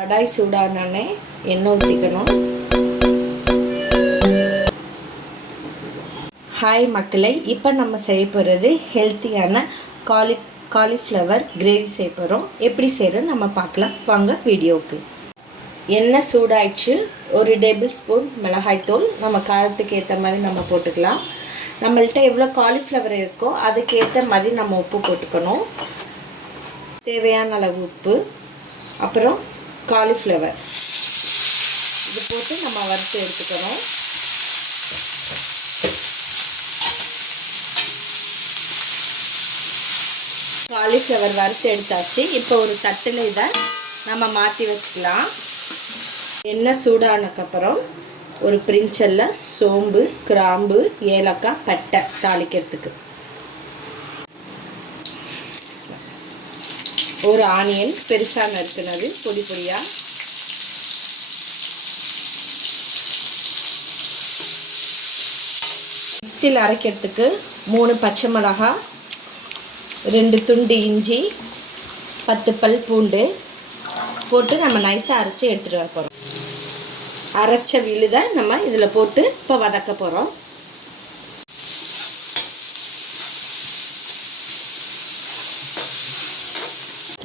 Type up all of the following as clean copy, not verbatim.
கடாய் சூடானே எண்ணெய் ஊற்றிக்கணும். ஹாய் மக்களே, இப்போ நம்ம செய்ய போகிறது ஹெல்த்தியான காலிஃப்ளவர் கிரேவி செய்ய போகிறோம். எப்படி செய்கிறோம் நம்ம பார்க்கலாம் வாங்க வீடியோவுக்கு. எண்ணெய் சூடாயிடுச்சு. 1 டேபிள் ஸ்பூன் மிளகாய்த்தூள், நம்ம காரத்துக்கு ஏற்ற மாதிரி நம்ம போட்டுக்கலாம். நம்மள்கிட்ட எவ்வளோ காலிஃப்ளவர் இருக்கோ அதுக்கேற்ற மாதிரி நம்ம உப்பு போட்டுக்கணும். தேவையான அளவு உப்பு, அப்புறம் காலிஃப்ளவர் இது போட்டு நம்ம வறுத்து எடுத்துக்கணும். காலிஃப்ளவர் வறுத்து எடுத்தாச்சு. இப்போ ஒரு தட்டில் இதை நம்ம மாற்றி வச்சுக்கலாம். எண்ணெய் சூடானதுக்கப்புறம் ஒரு பிரிஞ்சல்ல சோம்பு, கிராம்பு, ஏலக்காய், பட்டை தாளிக்கிறதுக்கு, ஒரு ஆனியன் பெருசாக நறுக்குனது பொடி பொடியாக, மிக்ஸியில் அரைக்கிறதுக்கு 3 பச்சை மிளகாய், 2 துண்டு இஞ்சி, 10 பல் பூண்டு போட்டு நம்ம நைஸாக அரைச்சி எடுத்துகிட்டு வர போகிறோம். அரைச்ச விழுதை நம்ம இதில் போட்டு இப்போ வதக்க போகிறோம்.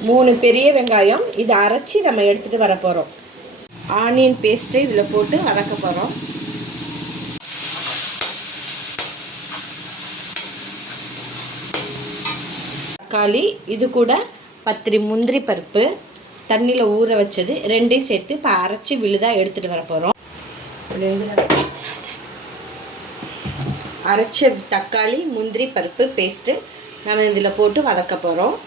மூணு பெரிய வெங்காயம் இதை அரைச்சி நம்ம எடுத்துகிட்டு வர போகிறோம். ஆனியன் பேஸ்ட்டு இதில் போட்டு வதக்க போகிறோம். தக்காளி, இது கூட பத்திரி முந்திரி பருப்பு தண்ணியில் ஊற வச்சது 2 சேர்த்து இப்போ அரைச்சி விழுதாக எடுத்துகிட்டு வர போகிறோம். அரைச்ச தக்காளி முந்திரி பருப்பு பேஸ்ட்டு நம்ம இதில் போட்டு வதக்க போகிறோம்.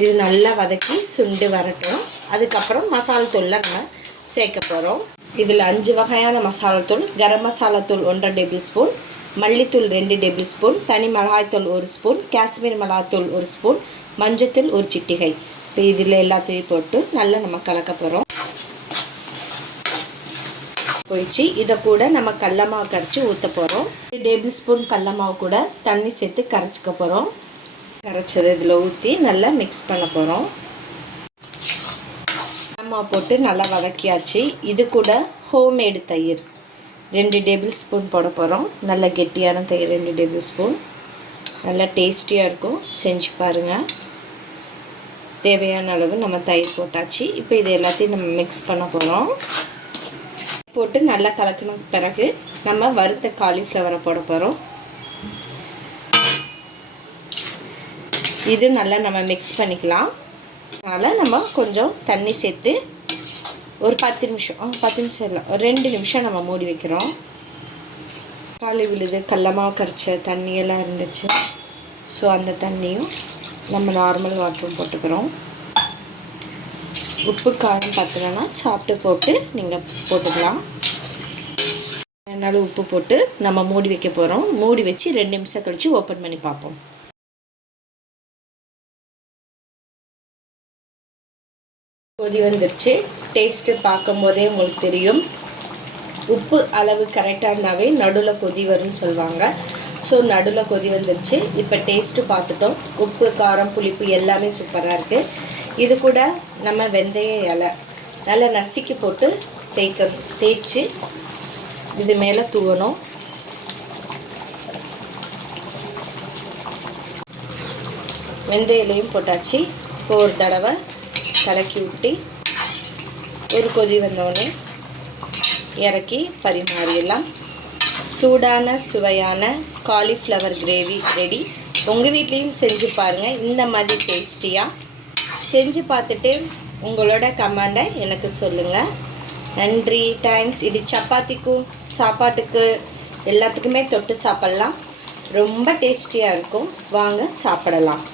இது நல்லா வதக்கி சுண்டு வரட்டும். அதுக்கப்புறம் மசாலா தூள்லாம் நம்ம சேர்க்க போகிறோம். இதில் 5 வகையான மசாலா தூள். கரம் மசாலா தூள் 1 டேபிள் ஸ்பூன், மல்லித்தூள் 2 டேபிள் ஸ்பூன், தனி மிளகாய்த்தூள் 1 ஸ்பூன், காஷ்மீர் மிளகாய்த்தூள் 1 ஸ்பூன், மஞ்சத்தூள் 1 சிட்டிகை. இப்போ இதில் எல்லாத்தையும் போட்டு நல்லா நம்ம கலக்க போகிறோம். போயிடுச்சு. இதை கூட நம்ம கடல மாவு கரைச்சி ஊற்ற போகிறோம். 1 டேபிள் ஸ்பூன் கடல மாவு கூட தண்ணி சேர்த்து கரைச்சிக்க போகிறோம். கரைச்சதை இதில் ஊற்றி நல்லா மிக்ஸ் பண்ண போகிறோம். கடல போட்டு நல்லா வதக்கியாச்சு. இது கூட ஹோம்மேடு தயிர் 2 டேபிள் ஸ்பூன் போட போகிறோம். நல்ல கெட்டியான தயிர் 2 டேபிள் ஸ்பூன். நல்லா டேஸ்டியாக இருக்கும், செஞ்சு பாருங்கள். தேவையான அளவு நம்ம தயிர் போட்டாச்சு. இப்போ இது எல்லாத்தையும் நம்ம மிக்ஸ் பண்ண போகிறோம். போட்டு நல்லா கலக்கின பிறகு நம்ம வறுத்த காலிஃப்ளவரை போட போகிறோம். இது நல்லா நம்ம மிக்ஸ் பண்ணிக்கலாம். அதனால் நம்ம கொஞ்சம் தண்ணி சேர்த்து ஒரு 10 நிமிஷம் இல்லை, ஒரு 2 நிமிஷம் நம்ம மூடி வைக்கிறோம். காலி விழுது கடலமாவு கரைச்ச தண்ணியெல்லாம் இருந்துச்சு. ஸோ அந்த தண்ணியும் நம்ம நார்மல் வாட்டரும் போட்டுக்கிறோம். உப்பு காரம் பார்த்தீங்கன்னா சாப்பிட்டு போட்டு நீங்கள் போட்டுக்கலாம். அதனால் உப்பு போட்டு நம்ம மூடி வைக்க போகிறோம். மூடி வச்சு 2 நிமிஷம் கழித்து ஓப்பன் பண்ணி பார்ப்போம். கொதி வந்துருச்சு. டேஸ்ட்டு பார்க்கும்போதே உங்களுக்கு தெரியும். உப்பு அளவு கரெக்டாக இருந்தாவே நடுவில் கொதி வரும்னு சொல்லுவாங்க. ஸோ நடுவில் கொதி வந்துருச்சு. இப்போ டேஸ்ட்டு பார்த்துட்டோம். உப்பு, காரம், புளிப்பு எல்லாமே சூப்பராக இருக்குது. இது கூட நம்ம வெந்தய இலை நல்லா நசுக்கி போட்டு தேய்ச்சி இது மேலே தூவணும். வெந்தய இலையும் போட்டாச்சு. இப்போ ஒரு தடவை கலக்கி விட்டு ஒரு கொதி வந்தோடனே இறக்கி பரிமாறிடலாம். சூடான சுவையான காலிஃப்ளவர் கிரேவி ரெடி. உங்கள் வீட்லேயும் செஞ்சு பாருங்கள். இந்த மாதிரி டேஸ்டியாக செஞ்சு பார்த்துட்டு உங்களோட கமெண்டை எனக்கு சொல்லுங்கள். நன்றி, தேங்க்ஸ். இது சப்பாத்திக்கும் சாப்பாட்டுக்கு எல்லாத்துக்குமே தொட்டு சாப்பிட்லாம். ரொம்ப டேஸ்டியாக இருக்கும். வாங்க சாப்பிடலாம்.